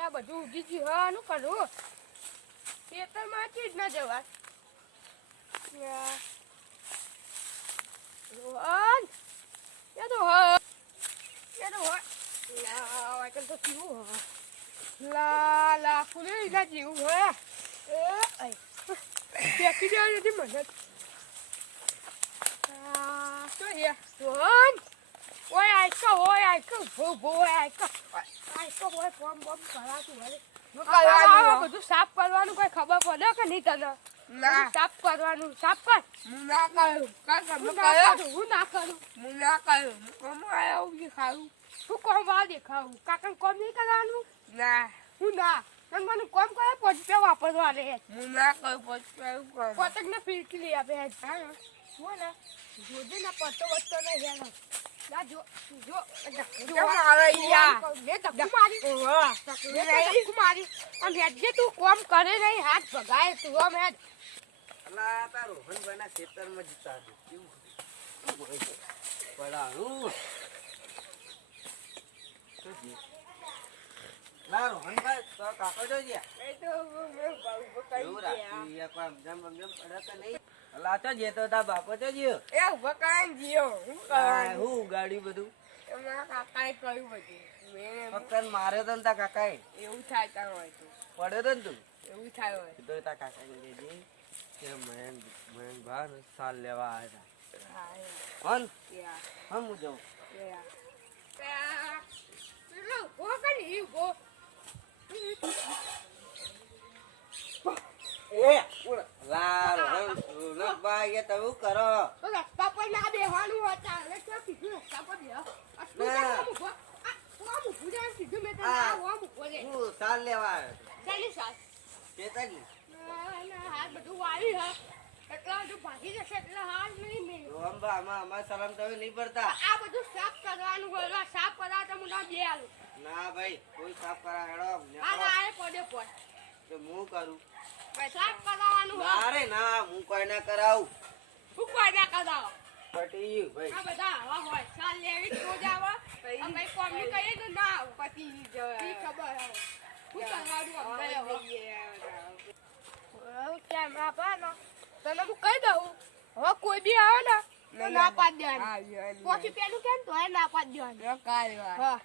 આ બધું ઉગી ગયું હાનું કરું ખેતરમાંથી જ ના જવાય રોહન એ તો લા તો કેવું લા ફૂલે ના જેવું હોય ફેંકી દેવા નથી મને રોહન ઓય આઈકો ભો આઈકો બોય બોમ કરાતું હોય બધું સાફ કરવાનું કોઈ ખબર પડે કે નહીં તને ના સાફ કરવાનું સાફ કર હું ના કરું હું ના કરું કોમ આવ્યો દેખાવું શું કોમ આ દેખાવું કાકા કોમ નહીં કરવાનું ના હું ના મને કોમ કરે પછી વાપરવા રે હું ના કરું પછી પતંગ ને ફીરકી લઈ આપે જો ને જોજે ના પતો વસ્તો નહીં હેલો લા જો મારી આમ હેડજે તું કોમ કરે નહીં હાથ ભગાય તું આમ હેડ અલા તા રોહનભાઈના ખેતરમાં જતા કેવું પડાણું ના રોહનભાઈ તો કાકો જોજે એ તો એવું રાખી કામ જમ પડે કે નહીં અલા તો જે તો તા બાપો તો જીઓ એ વકાન જીઓ હું ગાડી બધું એમાં કાકાએ કહ્યું બધું ફક્ત મારે તો તા કાકાએ એવું થાય તા હોય તો પડ્યો તો ને તું એવું થાય હોય તો તા કાકા લેજે કે મયન બાર સાલ લેવા આવ્યા કોણ હમ હું જાઉં તમે કરો રસ્તા પર ના બેહવાનું હતા રસ્તા પર સાલ લેવા સલામ તમે નહીં પડતા આ બધું સાફ કરવાનું હોય સાફ કરા તો હું બે આલું ના ભાઈ કોઈ સાફ કરા હેડો પડે હું કરું સાફ કરાવવાનું અરે ના હું કોઈ ના કરાવું હું કોઈ ના કરાવ પટી ભાઈ આ બધા આવા હોય ચાલ લેવી તો જાવ અમે કોમી કહીએ તો ના પતિ જવા ખબર હું કરવાનું અમને કેમ આપવાનો તને હું કહી દઉં હવે કોઈ બી આવે ને તો ના પાડ દેવાનું પછી પેલું કેમ તો ના પાડ દેવાનું હા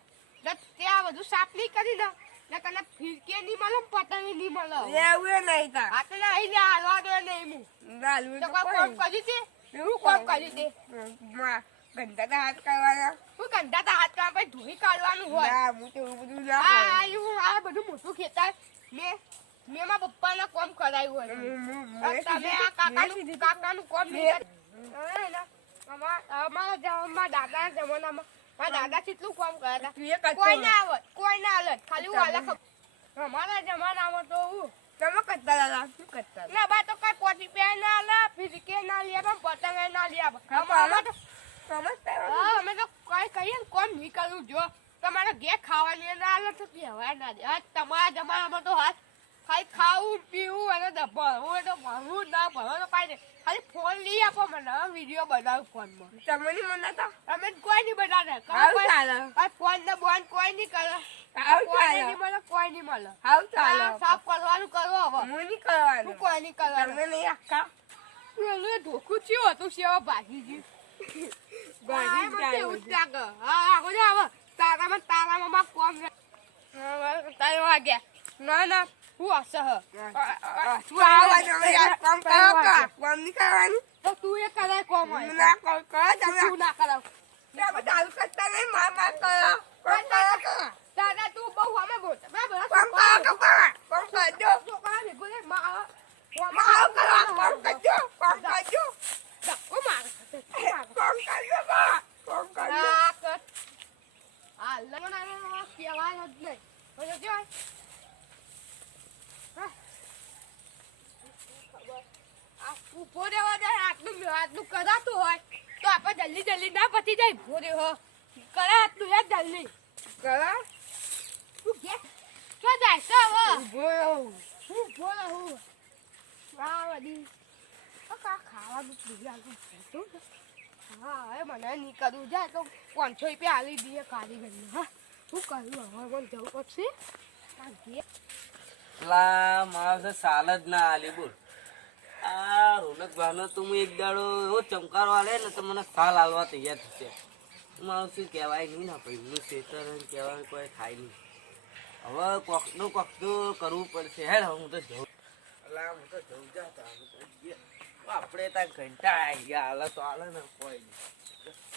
ત્યાં બધું સાફ નહીં કરી દઉં કને ફિરકે નહીં મળે પતંગ નહીં મળે એવું નહીં તા આ તો નહીં લે હાલવા દે નહીં હું તો કોઈ કોમ કરી દે હું કોમ કરી દે ગંદા હાથ કરવાના હું ગંદા હાથ કરવા પછી ધોઈ કાઢવાનું હોય હું તો એવું બધું આ બધું મોટું ખેતર મેં મારા પપ્પાના કોમ કરાયું હોય તમે આ કાકાનું કોમ નહીં અમારા દાદાના જમાનામાં મારા દાદા કેટલું કામ કરતા કોઈ ના આવત કોઈ ના આવત ખાલી હું હાલા અમારા જમાનામાં તો હું તમે કરતા દાદા શું કરતા ના બા તો કઈ પોટી પે ના આલા ફિરકે ના લે પતંગ ના લે અમે તો કઈ કહીએ ને કોમ નહીં કરવું જો તમારે ઘેર ખાવાની ના આલે તો કહેવાય ના દે તમારા જમાનામાં તો હાથ ખાલી ખાવું પીવું અને ભરવું તો ભરવું ના ભરવું તો કઈ નહીં ખાલી ફોન લઈ આપો મને વિડીયો બનાવું ફોનમાં તમે નહીં બનાવતા અમે કોઈ નહીં બનાવતા ફોન ને બોન કોઈ નહીં કરે કોઈ નહીં મળે સાફ કરવાનું કરો હવે હું નહીં કરવાનું કોઈ નહીં કરવાનું નહીં આખા ધોખું થયું હતું સેવા ભાગી ગયું તારામાં કોમ તારે વાગ્યા ના ના હું હશે તો તું એ કરાય કોમ હોય ના કરાવ દાદા તું બહુ અમે બોલ ઉભો રહેવા દે આટલું કરાતું હોય તો આપણે જલ્દી ના પતી જાય ઉભો રહ્યો કરા આટલું યાર જલ્દી કરા તું કે શું જાય છે હવે ઉભો રહું વાવડી ખાવાનું પીવાનું હા હવે મને નહીં કરવું જાય તો 500 રૂપિયા આવી દઈએ કારીગરને હા શું કર્યું હવે મને જવું પડશે લા મારે તો સાલ જ ના આલી બોલ આ રોનક ભાનો તો હું એક દાડો એવો ચમકારો આલે ને તો મને સાલ આલવા તૈયાર થશે મારું શું કહેવાય નહીં ના ભાઈ હું શેતર કહેવાનું કોઈ થાય નહીં હવે કોકનું કોક તો કરવું પડશે હેડ હું તો જઉં લા હું તો જઉં જાતા આપણે ત્યાં ઘંટા આવી ગયા હાલે તો હાલે ને કોઈ નહીં